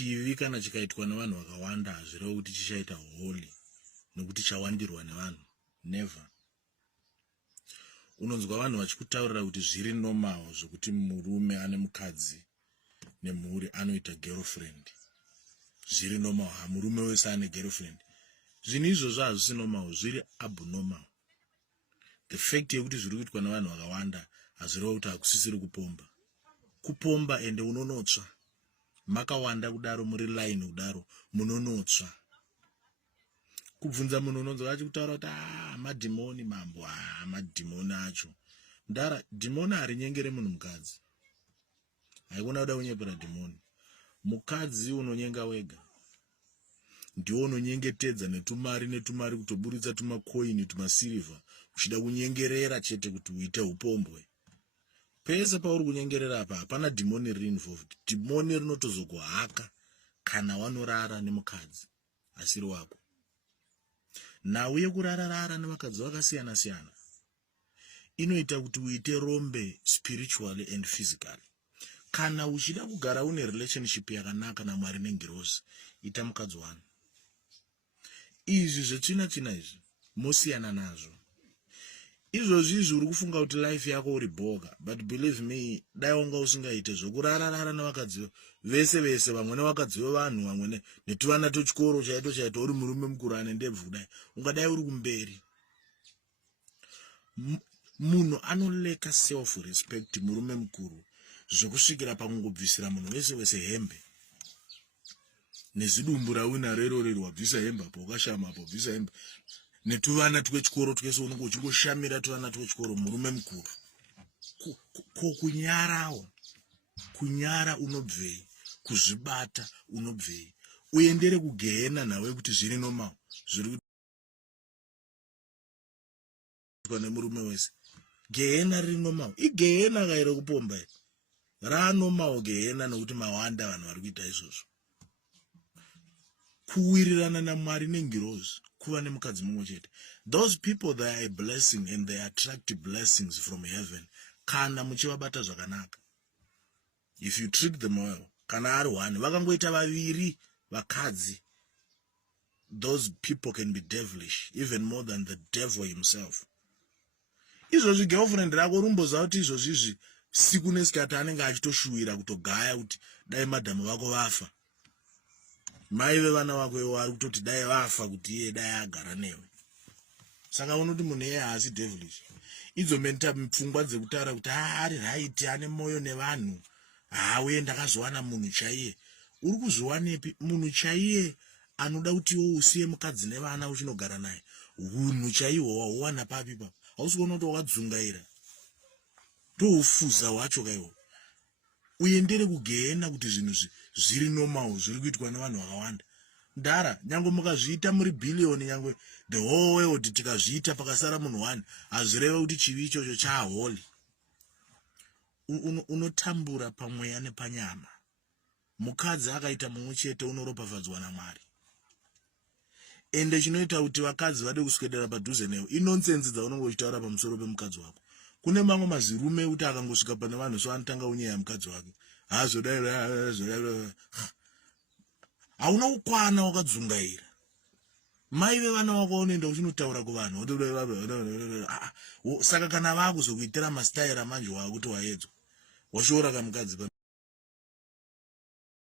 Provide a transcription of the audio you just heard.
chivi kana chikaitwa nevanhu vakawanda hazvireva kuti chichaita holy nekuti chawandirwa nevanhu. Never. Unonzwa vanhu vachikutaurira kuti zviri normal zvokuti murume ane mukadzi nemhuri anoita girlfriend. Zviri normal, murume wese ane girlfriend. Zvinhu izvozvo hazvisi normal, zviri abnormal. The fact yekuti zviri kuitwa nevanhu vakawanda hazvireva kuti hakusisiri kupomba. Kupomba ende unonotsva. Makawanda kudaro muri line kudaro munonotsva. Kubvunza munhu unonzwa achikutaura kuti madhimoni mambo, madhimoni acho. Ndara dhimoni harinyengere munhu mukadzi. Haikona kuda kunyepera dhimoni. Mukadzi unonyenga wega. Ndiwo unonyengetedza netumari kutoburitsa tumakoini tumasirivha uchida kunyengerera chete kuti uite upombwe. Pese pauri kunyengerera apa hapana dhimoni riri involved. Dhimoni rinotozokuhaka kana wanorara nemukadzi asiri wako. Nhau yekurarara nevakadzi vakasiyana siyana inoita kuti uite rombe spiritually and physically. Kana uchida kugara une relationship yakanaka naMwari nengirozi, ita mukadzi wanu. Izvi zvetsvina izvi mosiyana nazvo. Izvozvi uri kufunga kuti life yako uri boga, but believe me, dai wanga usingaite zvokurarara nevakadzi vese vamwe nevakadzi vevanhu vamwe netuvana tochikoro chaito uri murume mukuru ane ndebvu kudai, ungadai uri kumberi. Munhu anoleka self respect murume mukuru zvokusvikira pakungobvisira munhu wese hembe. Nezidumbu rawina rero wabvisa hembe apo ukashama apo bvisa hembe. Netuvana twechikoro twese unenge uchingoshamira tuvana twechikoro murume mukuru. Kunyara unobvei, kuzvibata unobvei. Uendere kugehena nawe kuti zviri normal, zviri kuitwa nemurume wese. Gehena riri normal. Igehena kaire kupomba iri. Normal gehena nokuti mawanda vanhu vari kuita izvozvo. Kuwirirana naMwari nengirozi, kuva nemukadzi mumwe chete. Those people, they are a blessing and they attract blessings from heaven. Kana muchivabata zvakanaka. If you treat them well, kana ari one, vakangoita vaviri vakadzi, those people can be devilish, even more than the devil himself. Izvozvi girlfriend rako rumboziva kuti izvozvi siku nesikati anenge achitoshuwira kutogaya kuti dai madhamu vako vafa. Mai vevana vako ivo vari kutoti dai vafa kuti iye dai agara newe. Saka unoti munhu iye haasi devilish. Idzo menta pfungwa dzekutaura kuti ari right, ane moyo nevanhu. Uye ndakazowana munhu chaiye. Uri kuzviwanepi? Munhu chaiye anoda kuti iwe usiye mukadzi nevana uchinogara naye. Hunhu chaihwo wahuwana papi papo. Hausi kuona kuti wakadzungaira. Ndoufuza hwacho kaiwo. Uendere kugehena kuti zvinhu zviri normal zviri kuitwa nevanhu vakawanda. Ndara nyange mukazviita muri billion, nyange the whole world tikazviita pakasara munhu one, hazvireva kuti chivi ichocho chaholy. Unotambura pamweya nepanyama. Mukadzi akaita mumwe chete unoropafadzwa naMwari. Ende chinoita kuti vakadzi vade kuswedera padhuze newe inonsense dzaunenge uchitaura pamusoro pemukadzi wako. Kune mamwe mazirume kuti akangosvika pane vanhu so anotanga unyeya mukadzi wake. Hauna kukwana wakadzungaira. Mai vevana vako unoenda uchinotaura kuvanhu. Saka kana vakuzokuitira mastaira manje wakuti waedzwa. Washora kamukadzi